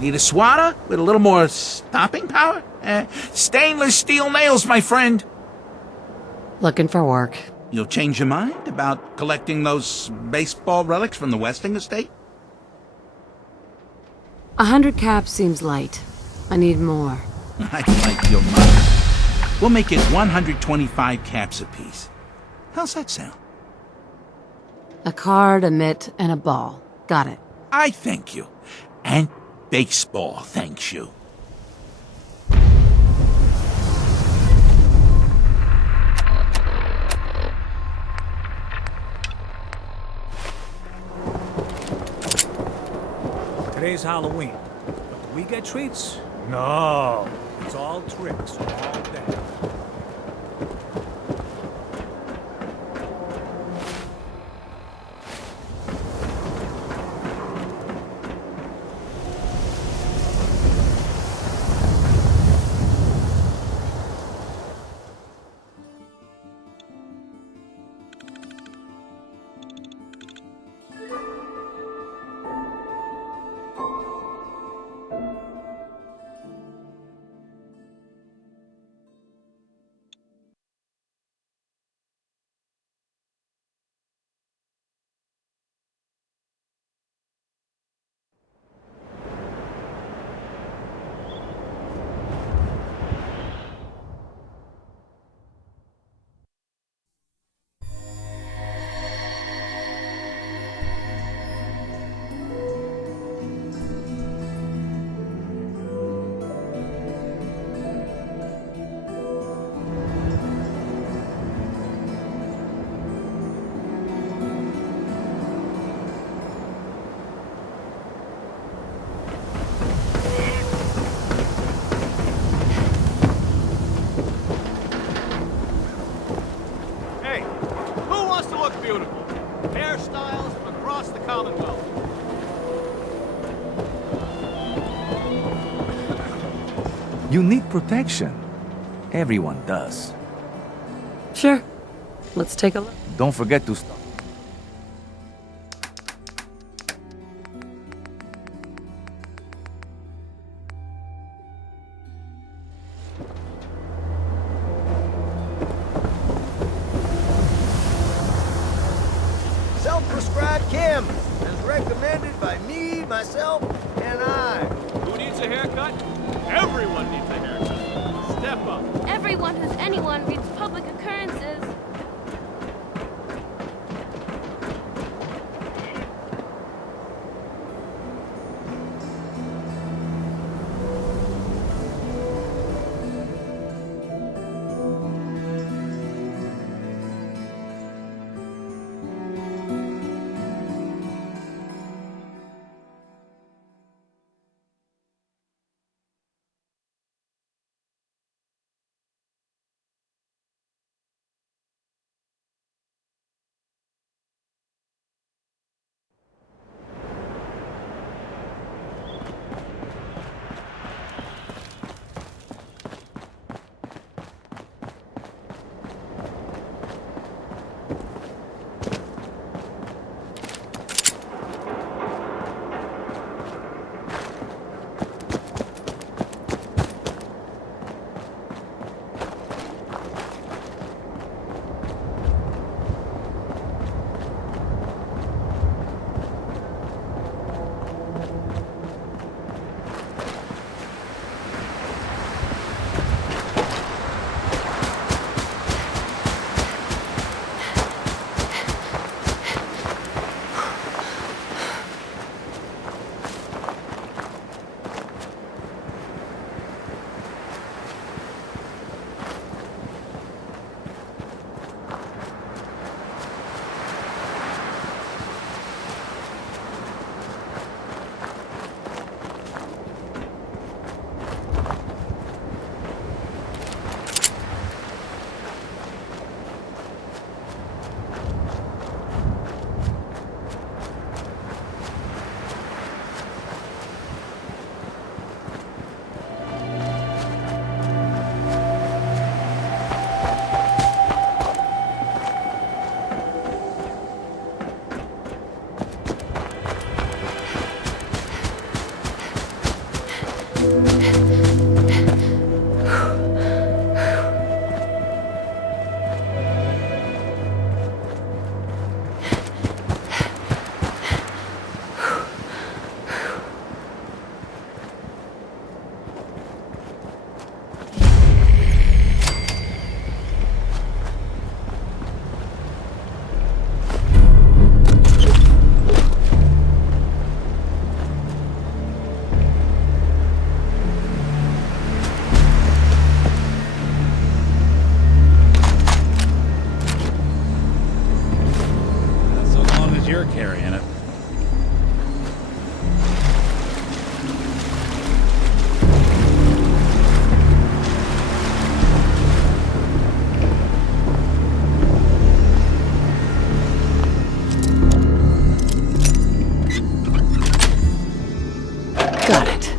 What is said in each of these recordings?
Need a swatter with a little more stopping power? Stainless steel nails, my friend. Looking for work. You'll change your mind about collecting those baseball relics from the Westing estate? 100 caps seems light. I need more. I like your money. We'll make it 125 caps apiece. How's that sound? A card, a mitt, and a ball. Got it. I thank you. And baseball thanks you. Today's Halloween. But do we get treats? No. It's all tricks all day. Hey, who wants to look beautiful? Hairstyles from across the Commonwealth. You need protection. Everyone does. Sure. Let's take a look. Don't forget to stop. Self-prescribed chem, as recommended by me, myself, and I. Who needs a haircut? Everyone needs a haircut. Step up. Everyone who's anyone reads public occurrences. So long as you're carrying it. Got it.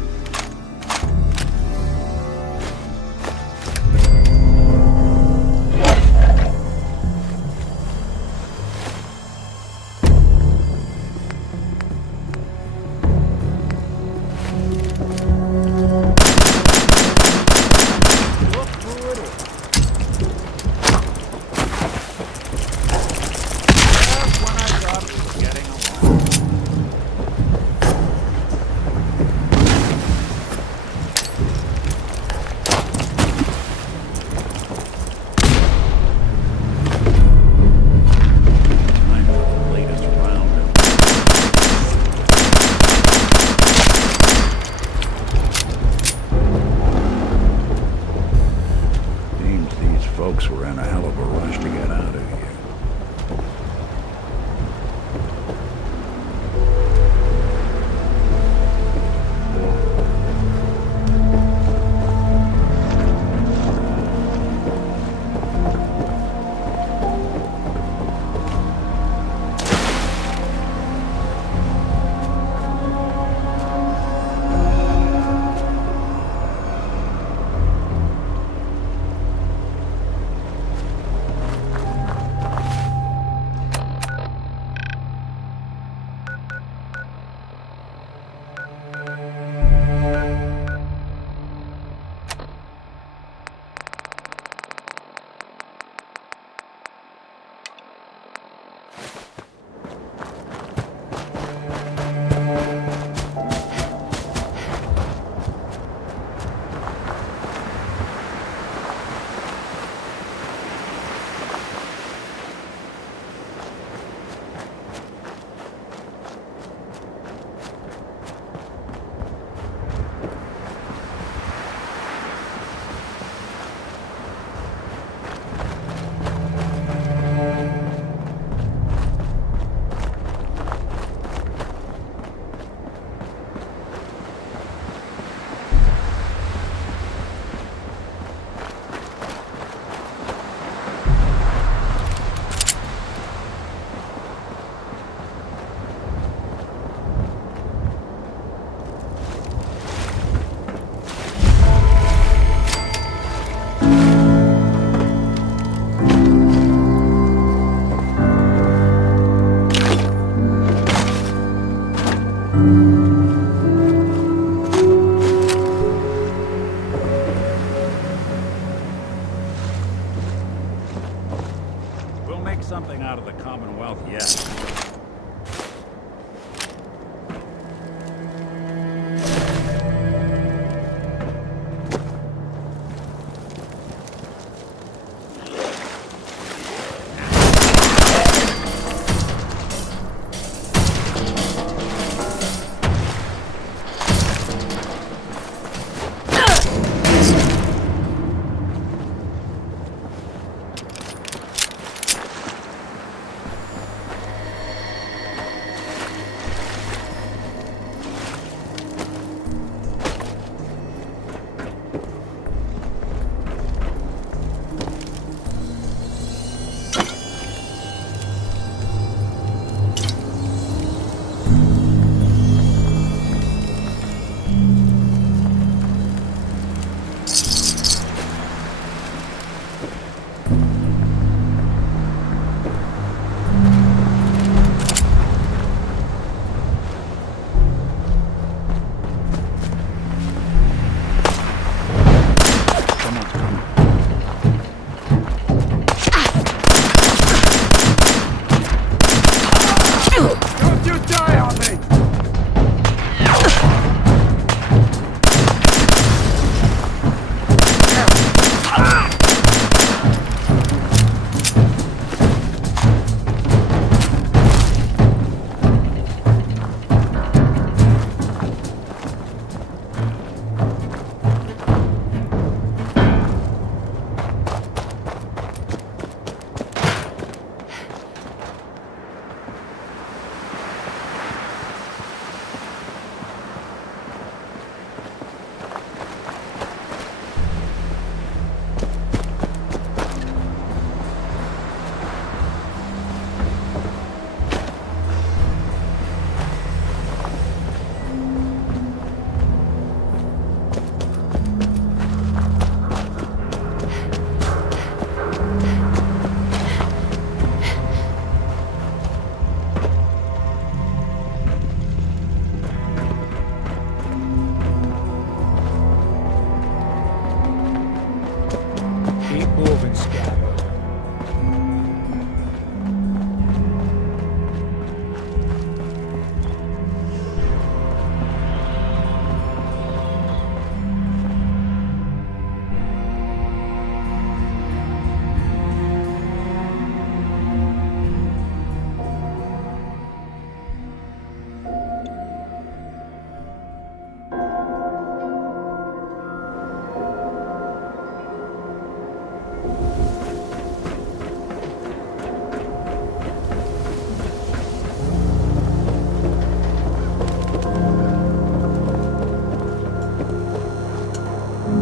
Look who it is. Just when I thought we were getting along. Time for the latest round. Seems these folks were in a hell of a rush to get out of here.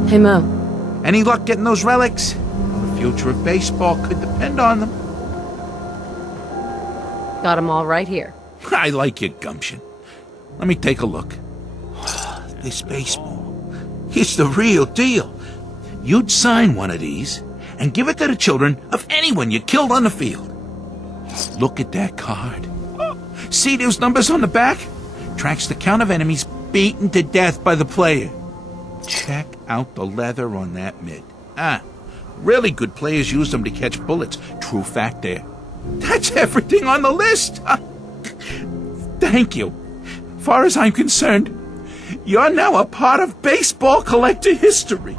Hey, Mo. Any luck getting those relics? The future of baseball could depend on them. Got them all right here. I like your gumption. Let me take a look. This baseball, it's the real deal. You'd sign one of these and give it to the children of anyone you killed on the field. Look at that card. See those numbers on the back? Tracks the count of enemies beaten to death by the player. Check out the leather on that mitt. Really good players use them to catch bullets. True fact there. That's everything on the list. Thank you. Far as I'm concerned, you're now a part of baseball collector history.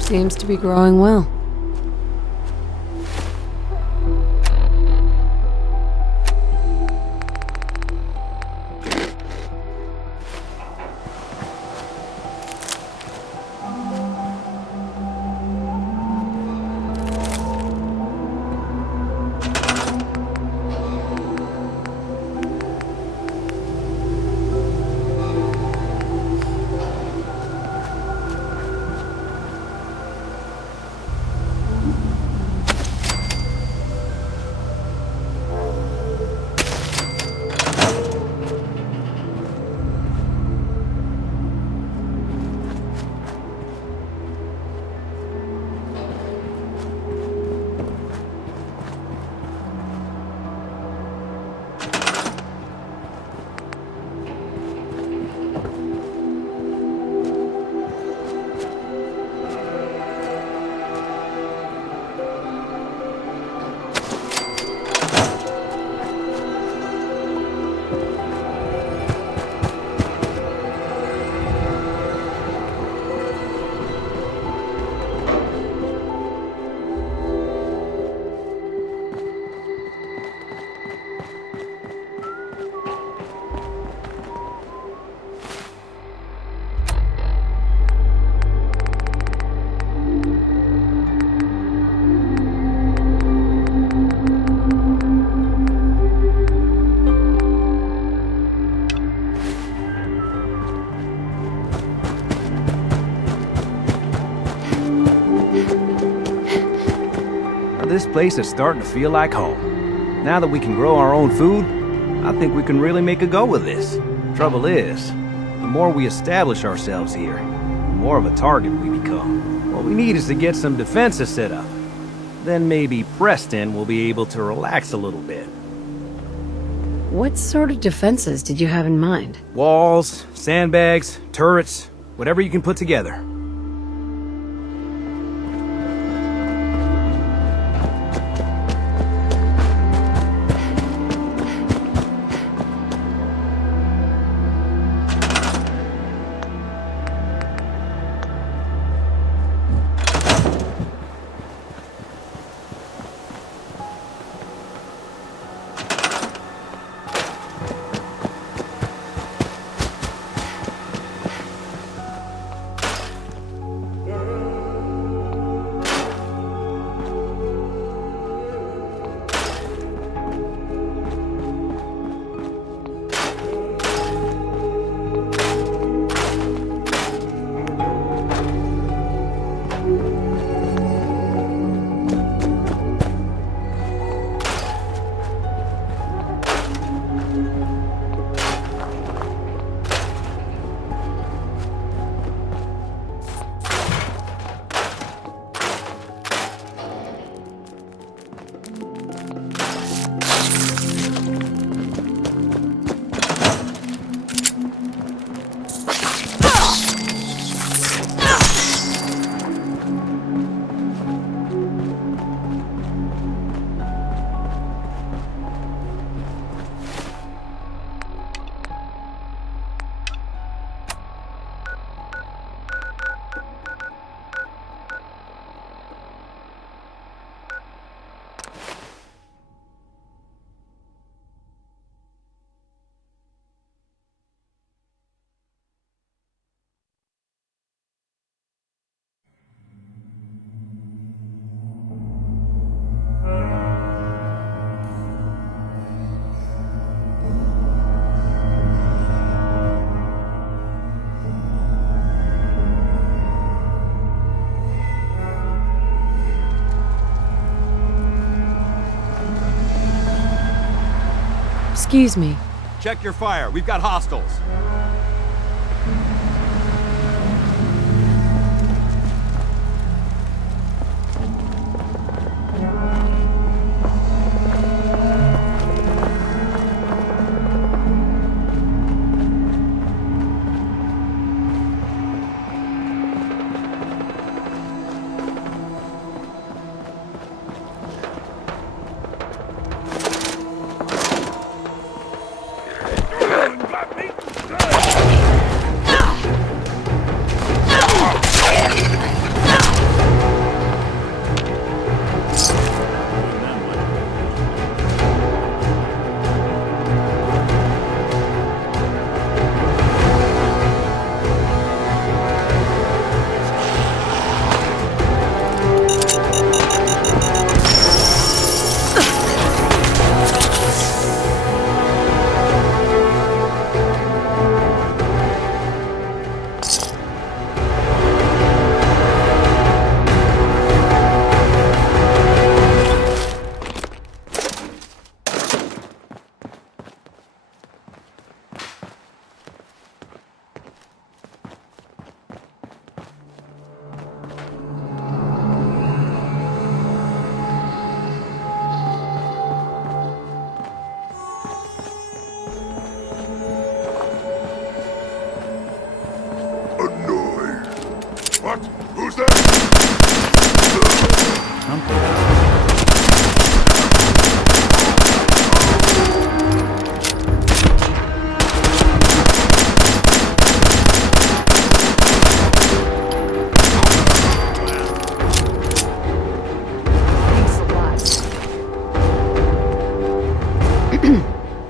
Seems to be growing well. This place is starting to feel like home. Now that we can grow our own food, I think we can really make a go of this. Trouble is, the more we establish ourselves here, the more of a target we become. What we need is to get some defenses set up. Then maybe Preston will be able to relax a little bit. What sort of defenses did you have in mind? Walls, sandbags, turrets, whatever you can put together. Excuse me. Check your fire. We've got hostiles. What? Who's that?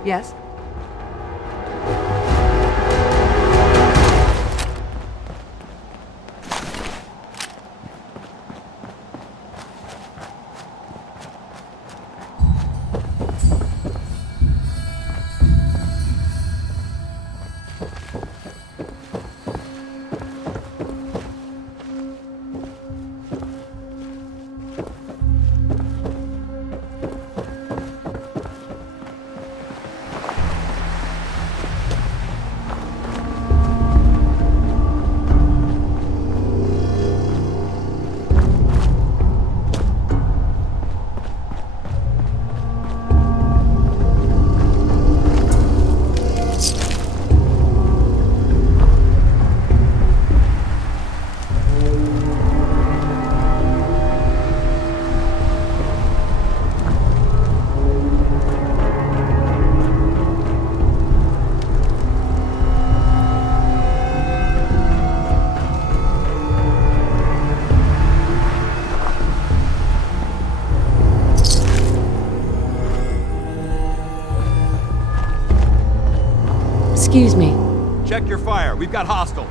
Yes? Excuse me. Check your fire. We've got hostiles.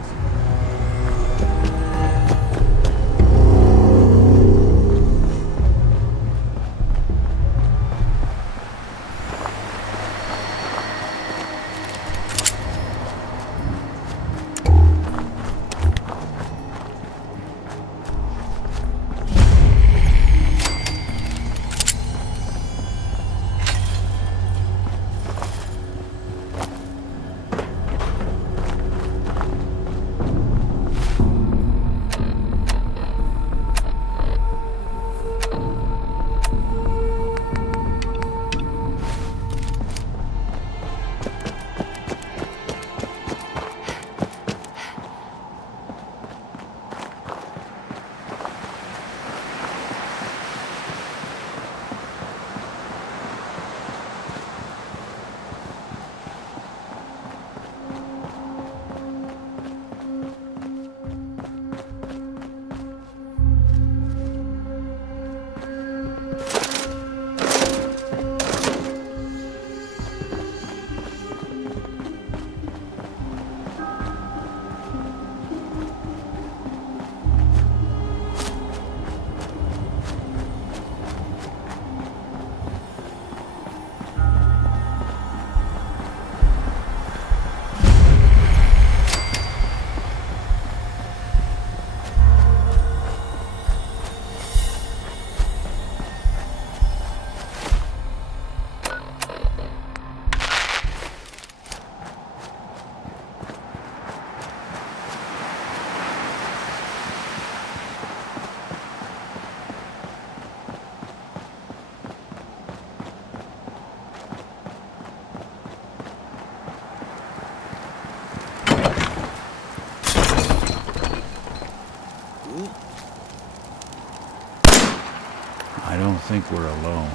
think we're alone.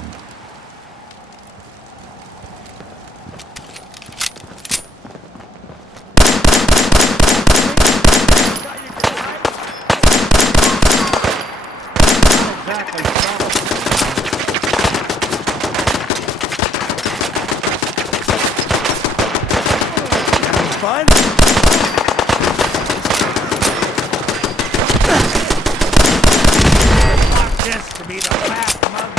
Fun? This to be the last month.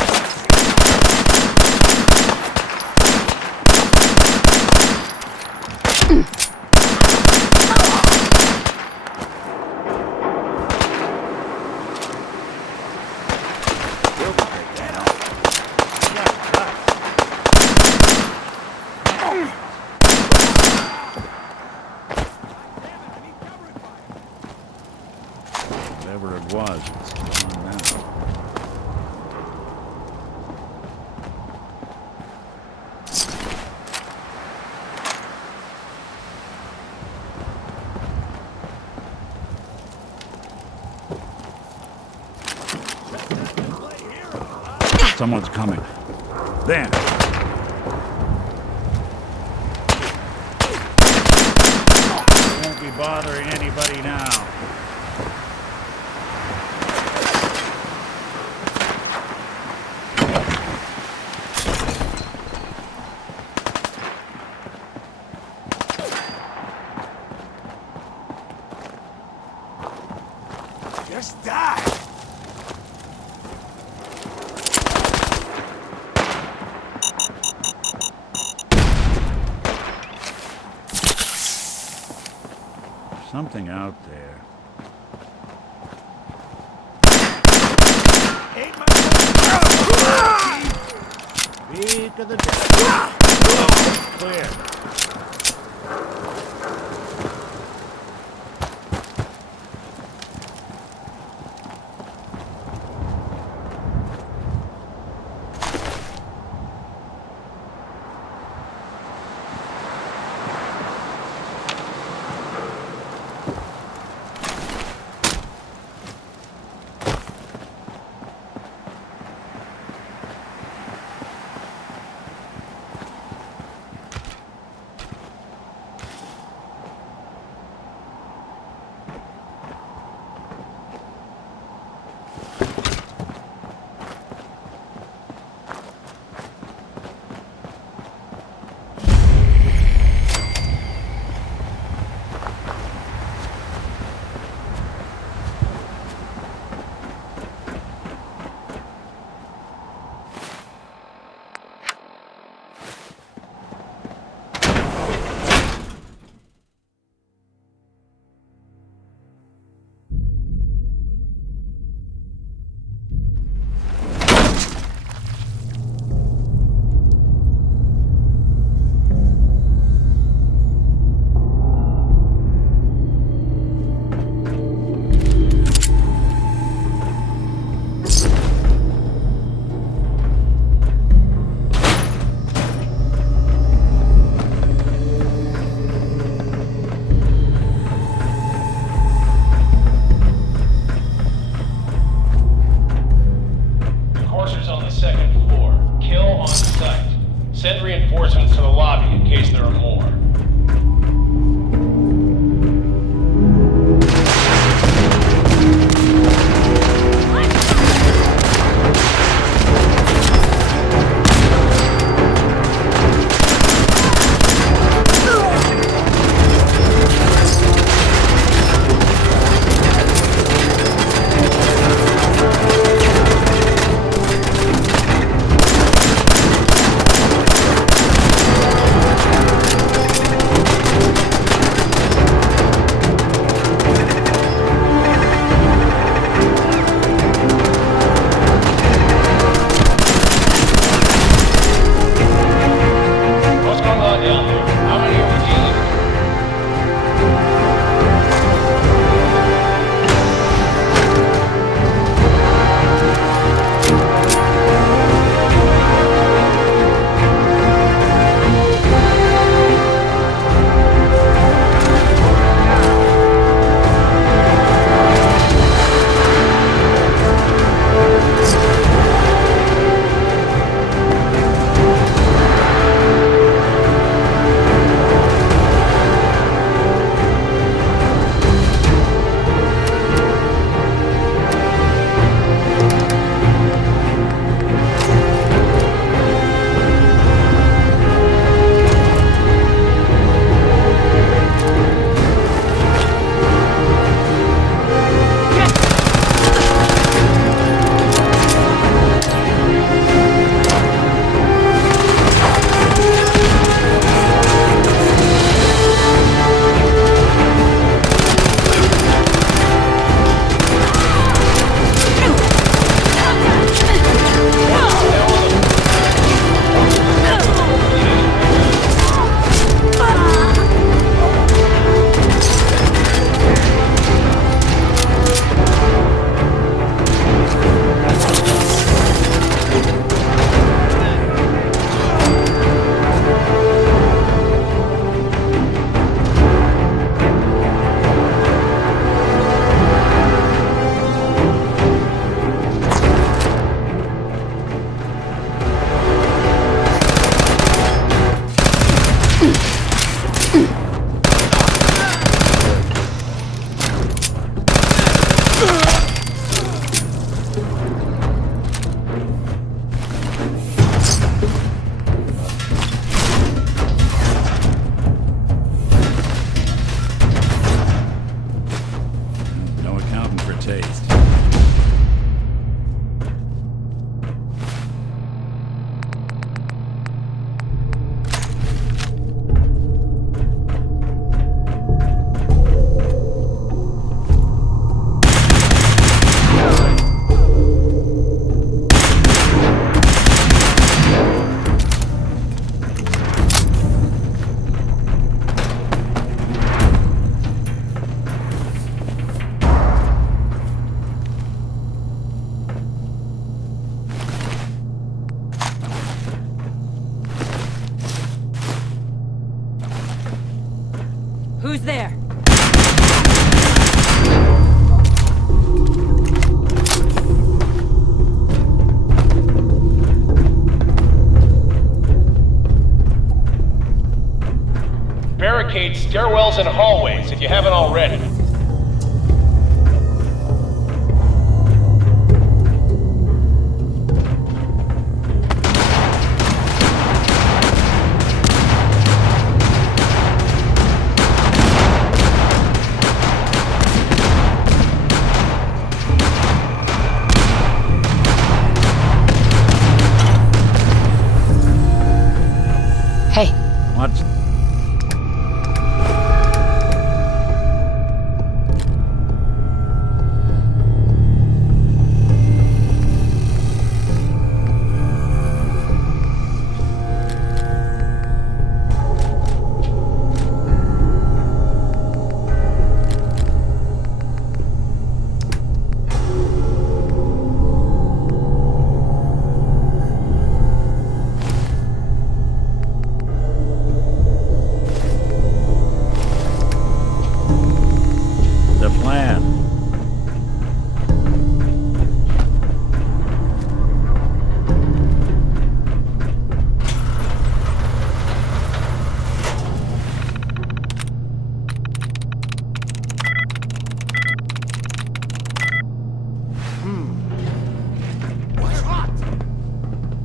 Whatever it was, it's gone now. Someone's coming. There. Won't be bothering anybody now. Just die. Something out there. Ain't my Speak of the devil. Clear. Who's there? Barricade stairwells and hallways if you haven't already. Hey, What's... the plan?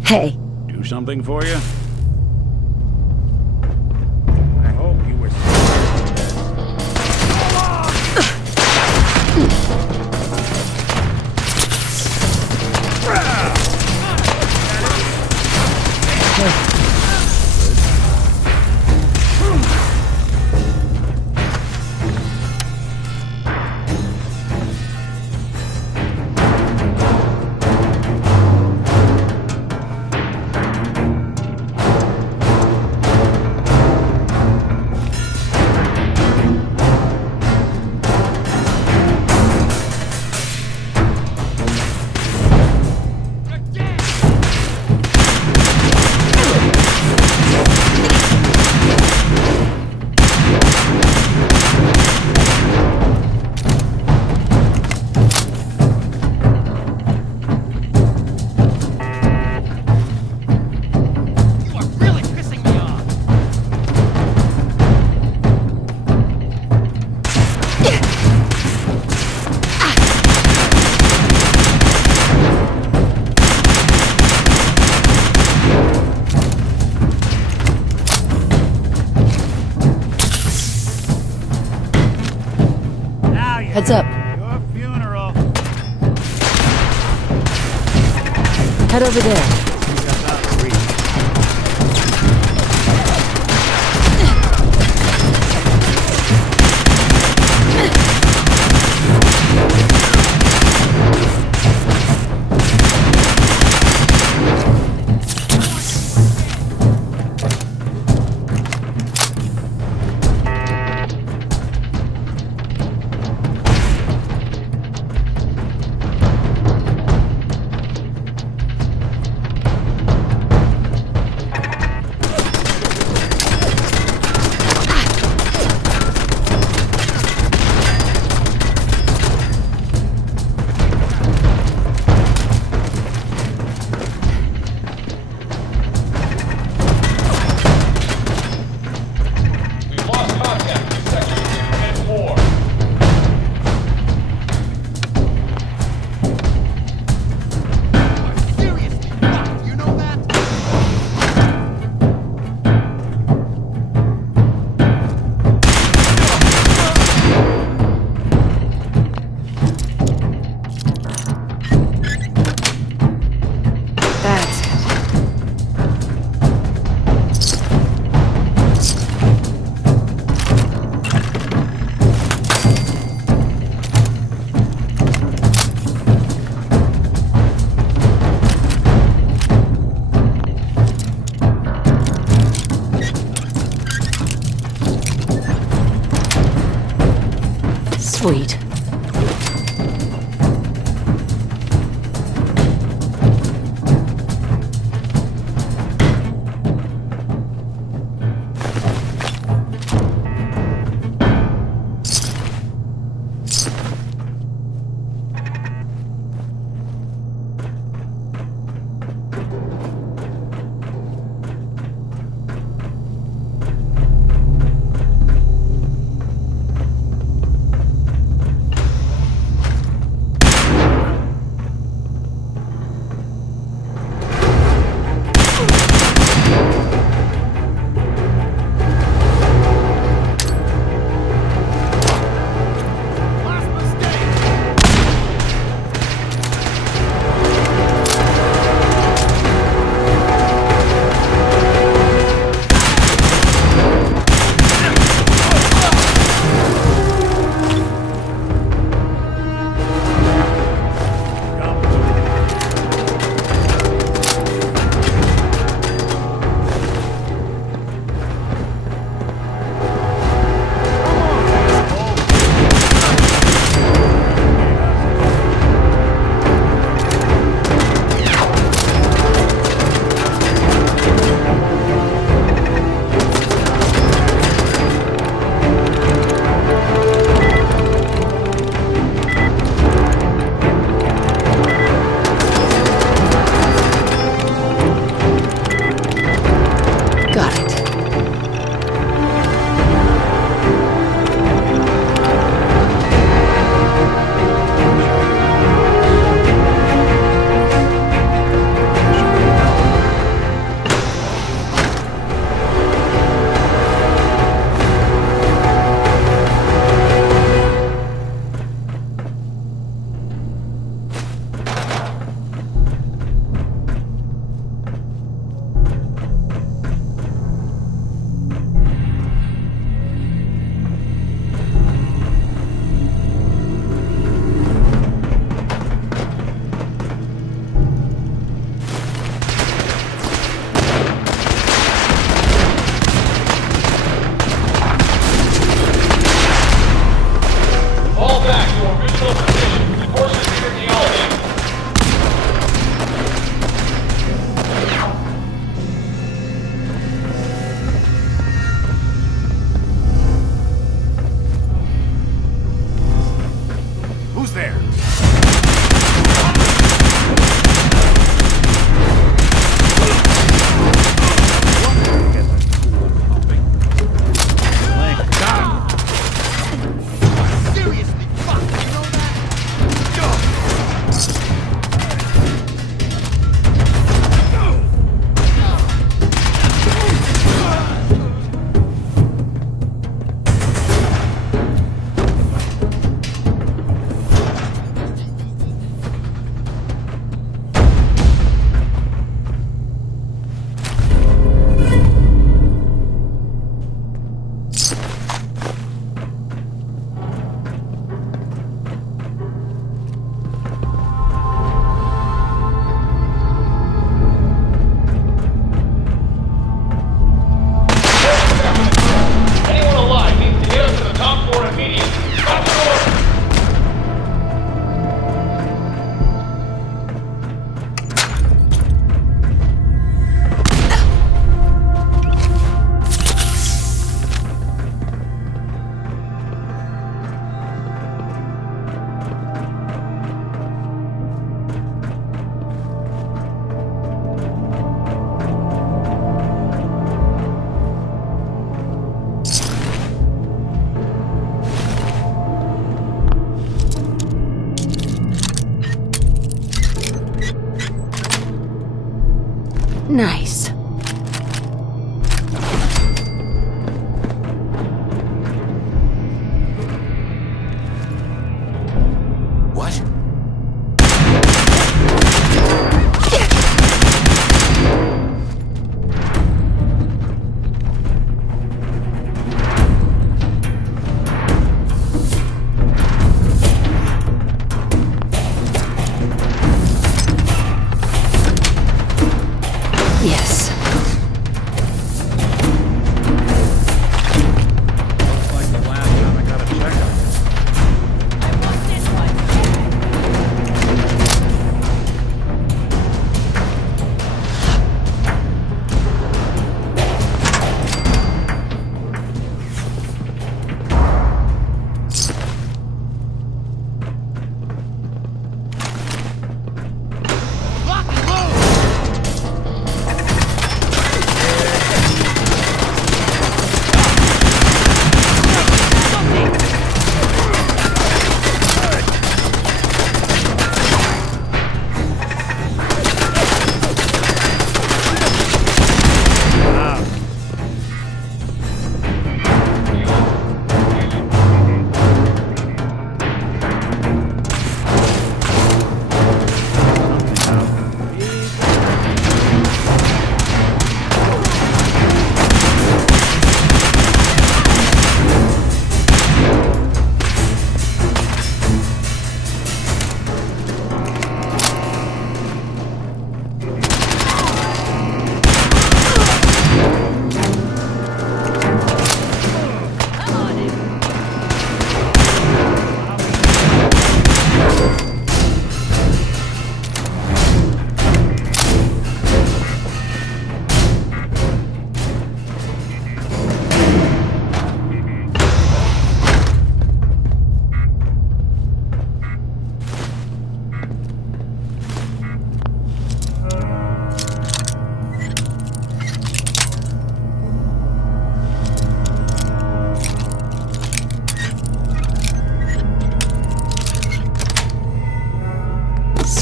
hey. Do something for you? I hope you were... You are really pissing me off. Now you Heads up. Your funeral. Head over there. That's out of reach. We've lost contact with Sector 2 and 4. Seriously, you know that? That's it. Sweet.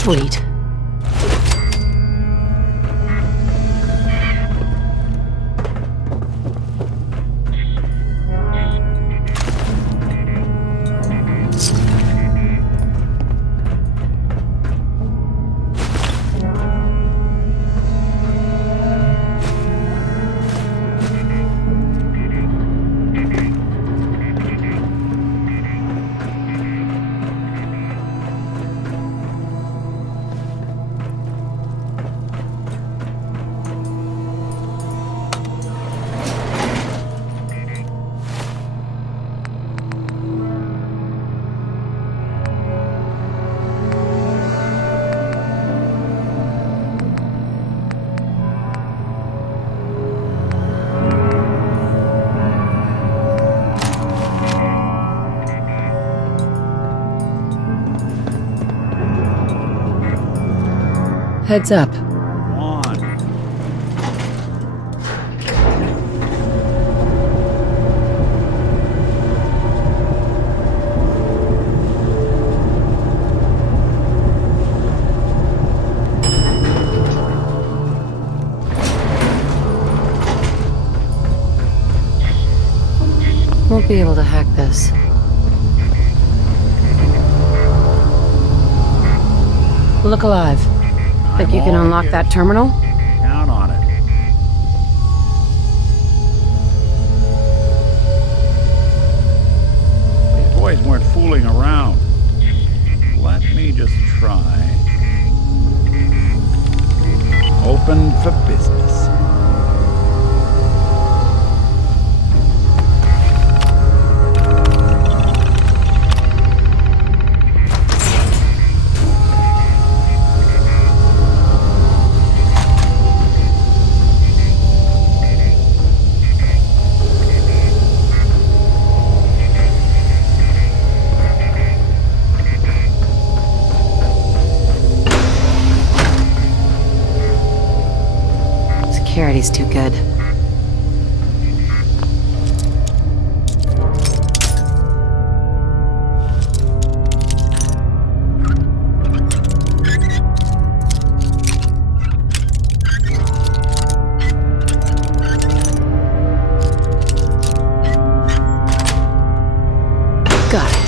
Sweet. Heads up. On. Won't be able to hack this. Look alive. Think you can unlock that terminal? Count on it. These boys weren't fooling around. Let me just try. Open for business. Security's too good. Got it.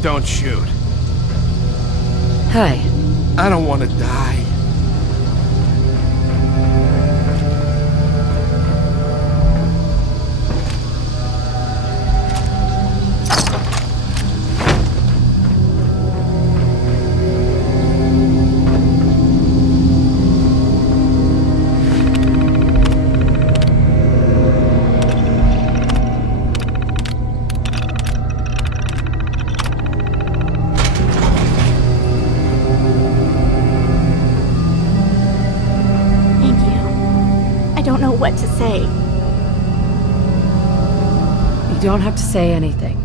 Don't shoot. Hey, I don't want to die. Thank you. I don't know what to say. you don't have to say anything.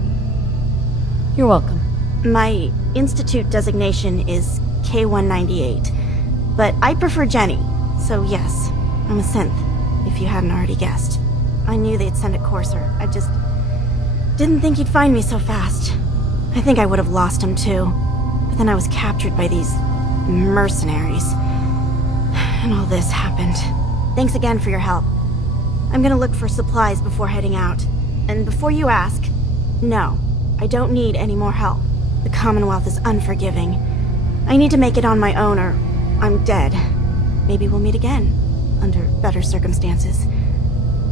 You're welcome. My institute designation is K-198, but I prefer Jenny, so yes, I'm a synth, if you hadn't already guessed. I knew they'd send a courser. I just didn't think he'd find me so fast. I think I would have lost him too, but then I was captured by these mercenaries. And all this happened. Thanks again for your help. I'm gonna look for supplies before heading out. And before you ask, no, I don't need any more help. The Commonwealth is unforgiving. I need to make it on my own or I'm dead. Maybe we'll meet again, under better circumstances.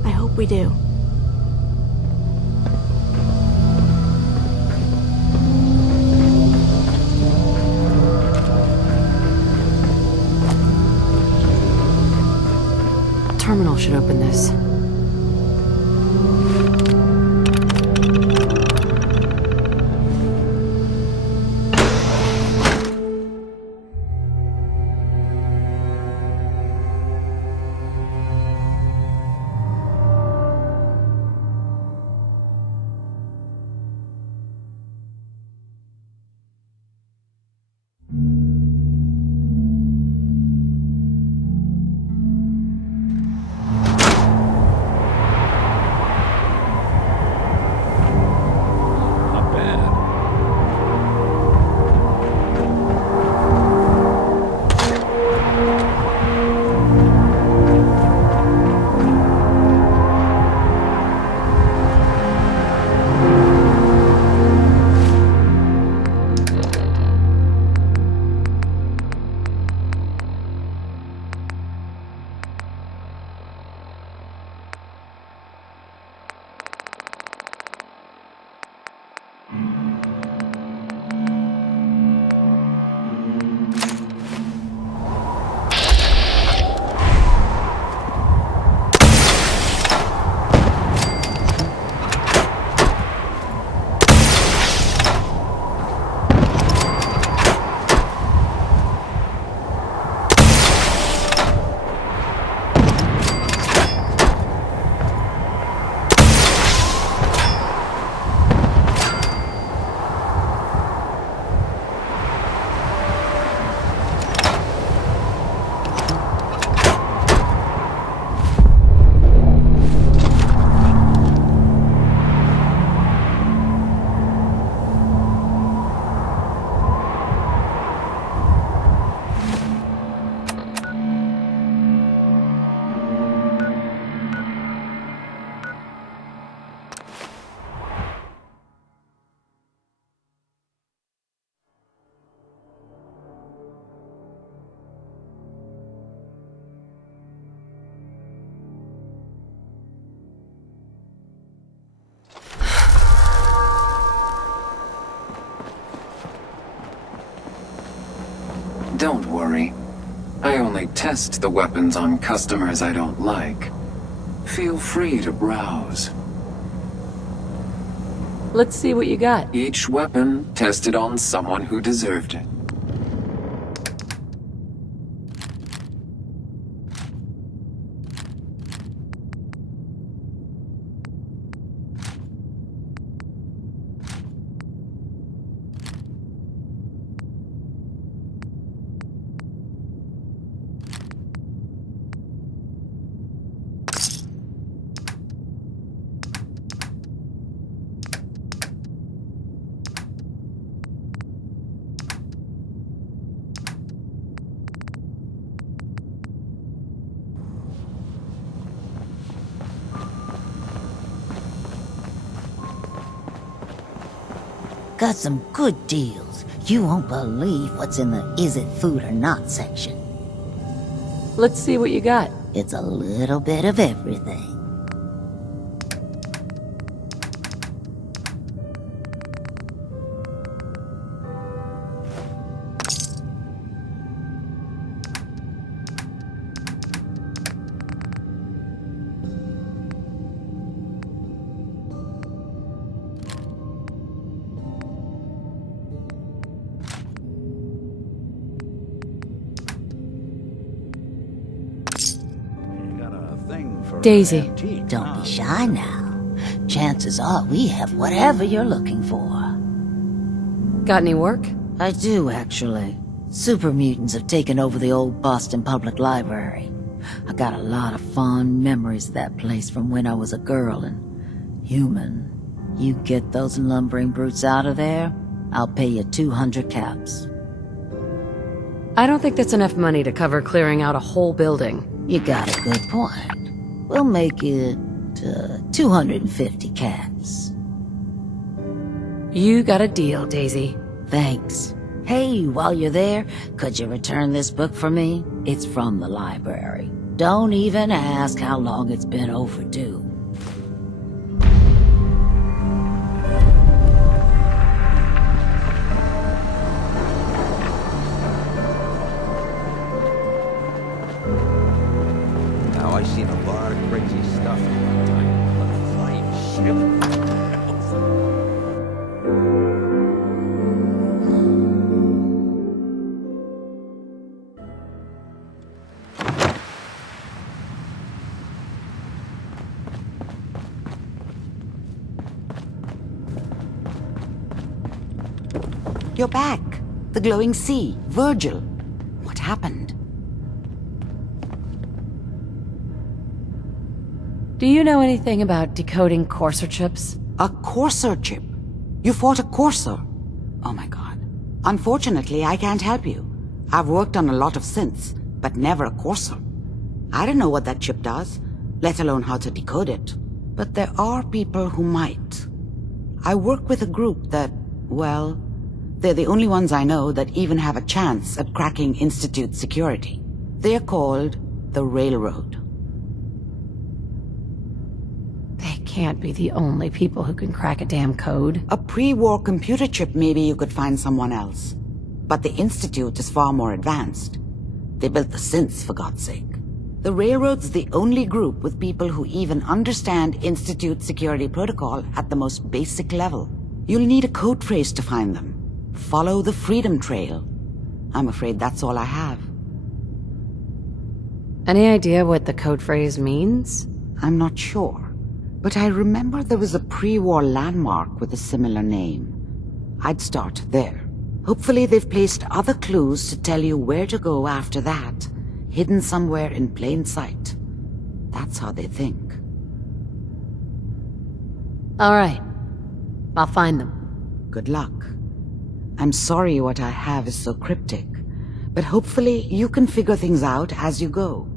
I hope we do. Terminal should open this. Not bad. Don't worry. I only test the weapons on customers I don't like. Feel free to browse. Let's see what you got. Each weapon tested on someone who deserved it. got some good deals. You won't believe what's in the is it food or not section. Let's see what you got. It's a little bit of everything. Daisy. Don't be shy now. Chances are we have whatever you're looking for. Got any work? I do, actually. Super mutants have taken over the old Boston Public Library. I got a lot of fond memories of that place from when I was a girl and human. You get those lumbering brutes out of there, I'll pay you 200 caps. I don't think that's enough money to cover clearing out a whole building. You got a good point. We'll make it 250 caps. You got a deal, Daisy. Thanks. Hey, while you're there, could you return this book for me? It's from the library. Don't even ask how long it's been overdue. Now I seen a lot of crazy stuff in my time, but a flying ship? You're back. The glowing sea. Virgil. What happened? Do you know anything about decoding Courser chips? A Courser chip? You fought a Courser? Oh my god. Unfortunately, I can't help you. I've worked on a lot of synths, but never a Courser. I don't know what that chip does, let alone how to decode it. But there are people who might. I work with a group that, well, they're the only ones I know that even have a chance at cracking Institute security. They're called the Railroad. They can't be the only people who can crack a damn code. A pre-war computer chip, maybe you could find someone else. But the Institute is far more advanced. They built the synths, for God's sake. The Railroad's the only group with people who even understand Institute security protocol at the most basic level. You'll need a code phrase to find them. Follow the Freedom Trail. I'm afraid that's all I have. Any idea what the code phrase means? I'm not sure, but I remember there was a pre-war landmark with a similar name. I'd start there. Hopefully they've placed other clues to tell you where to go after that, hidden somewhere in plain sight. That's how they think. All right. I'll find them. Good luck. I'm sorry what I have is so cryptic, but hopefully you can figure things out as you go.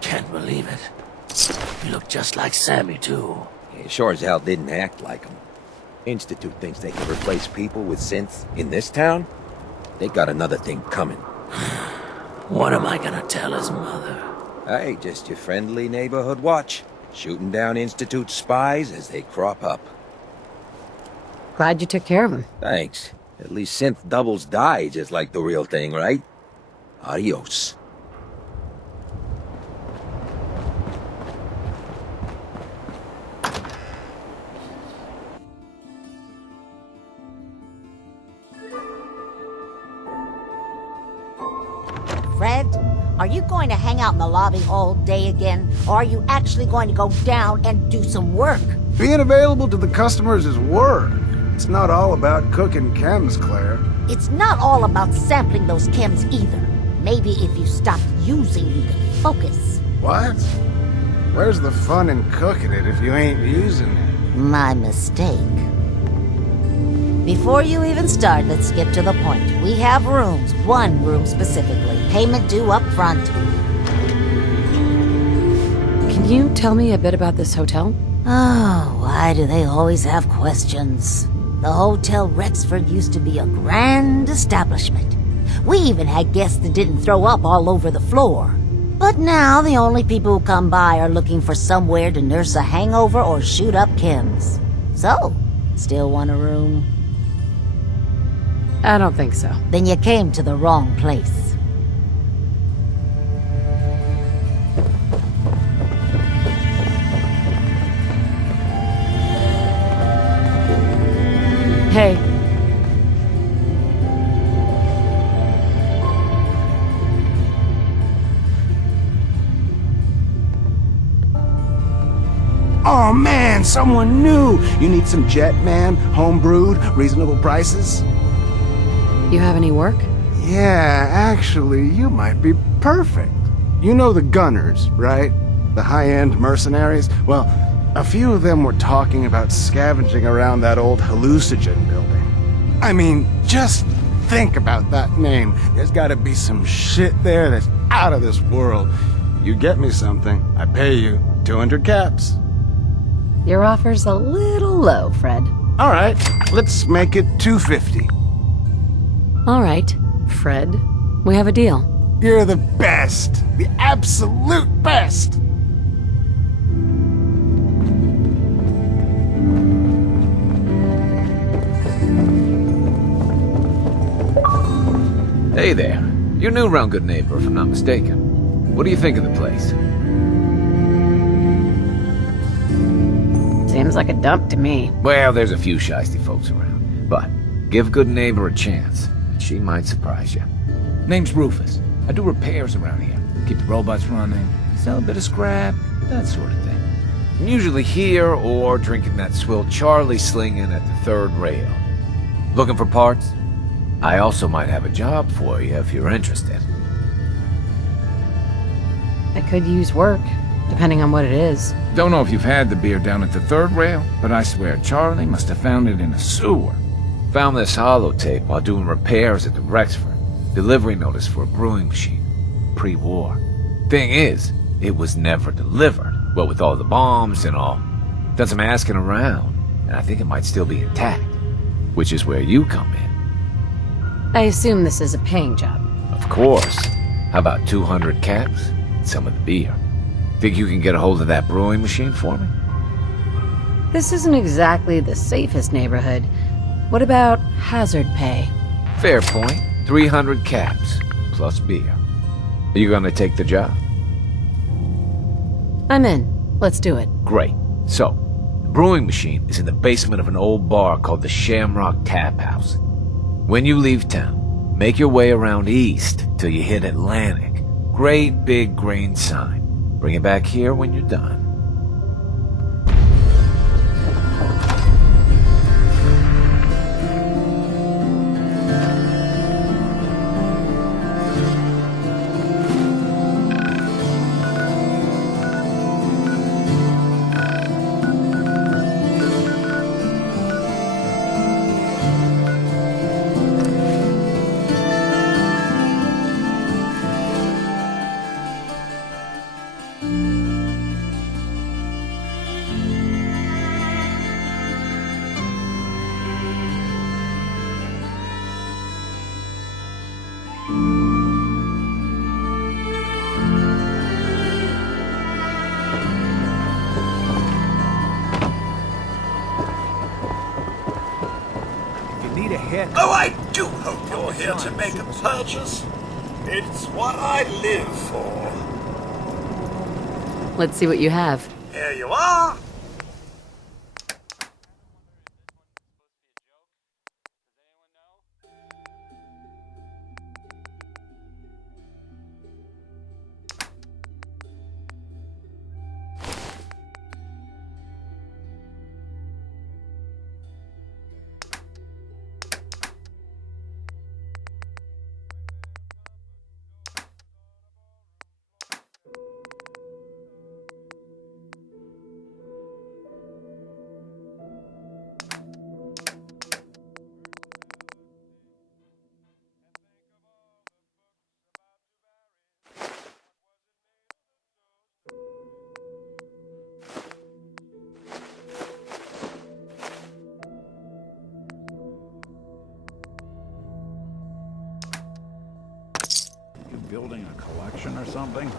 Can't believe it. You look just like Sammy, too. Yeah, sure as hell didn't act like him. Institute thinks they can replace people with synths in this town? They got another thing coming. What am I gonna tell his mother? Hey, just your friendly neighborhood watch. Shooting down Institute spies as they crop up. Glad you took care of him. Thanks. At least synth doubles die just like the real thing, right? Adios. Fred, are you going to hang out in the lobby all day again, or are you actually going to go down and do some work? Being available to the customers is work. It's not all about cooking chems, Claire. It's not all about sampling those chems either. Maybe if you stop using, you can focus. What? Where's the fun in cooking it if you ain't using it? My mistake. Before you even start, let's skip to the point. We have rooms, one room specifically. Payment due up front. Can you tell me a bit about this hotel? Oh, why do they always have questions? The Hotel Rexford used to be a grand establishment. We even had guests that didn't throw up all over the floor. But now the only people who come by are looking for somewhere to nurse a hangover or shoot up chems. So, still want a room? I don't think so. Then you came to the wrong place. Hey. Oh man, someone new! You need some jet, man? Home brewed, reasonable prices? You have any work? Yeah, actually, you might be perfect. You know the Gunners, right? The high-end mercenaries? Well, a few of them were talking about scavenging around that old hallucinogen building. I mean, just think about that name. There's gotta be some shit there that's out of this world. You get me something, I pay you 200 caps. Your offer's a little low, Fred. All right, let's make it 250. All right, Fred. We have a deal. You're the best. The absolute best. Hey there. You're new around Good Neighbor, if I'm not mistaken. What do you think of the place? Seems like a dump to me. Well, there's a few shiesty folks around. But give Good Neighbor a chance, and she might surprise you. Name's Rufus. I do repairs around here. Keep the robots running, sell a bit of scrap, that sort of thing. I'm usually here or drinking that swill Charlie slinging at the third rail. Looking for parts? I also might have a job for you if you're interested. I could use work, depending on what it is. Don't know if you've had the beer down at the third rail, but I swear Charlie must have found it in a sewer. Found this holotape while doing repairs at the Rexford. Delivery notice for a brewing machine. Pre-war. Thing is, it was never delivered. What with all the bombs and all. Done some asking around, and I think it might still be intact. Which is where you come in. I assume this is a paying job. Of course. How about 200 caps? And some of the beer. Think you can get a hold of that brewing machine for me? This isn't exactly the safest neighborhood. What about hazard pay? Fair point. 300 caps, plus beer. Are you gonna take the job? I'm in. Let's do it. Great. So, the brewing machine is in the basement of an old bar called the Shamrock Tap House. When you leave town, make your way around east till you hit Atlantic. Great big green sign. Bring it back here when you're done. Oh, I do hope you're here to make a purchase. It's what I live for. Let's see what you have. Here you are. something?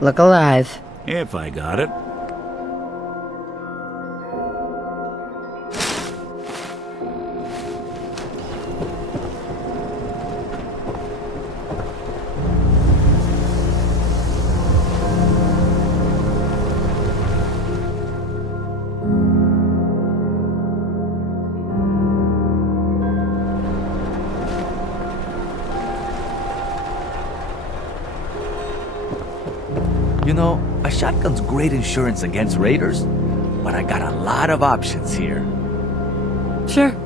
Look alive. If I got it. You know, a shotgun's great insurance against raiders, but I got a lot of options here. Sure.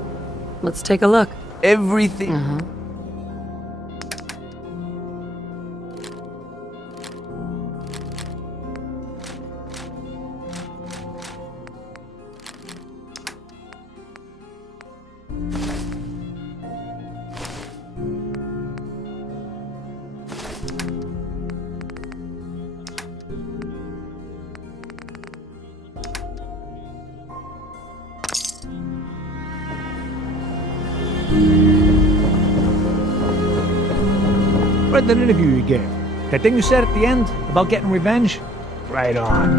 Let's take a look. Everything. Read that interview you gave. That thing you said at the end about getting revenge? Right on.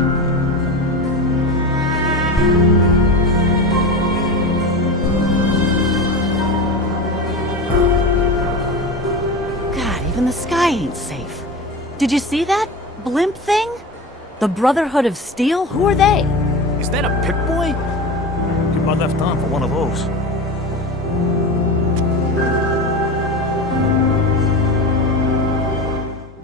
God, even the sky ain't safe. Did you see that blimp thing? The Brotherhood of Steel? Who are they? Is that a Pip-Boy? Keep my left arm for one of those.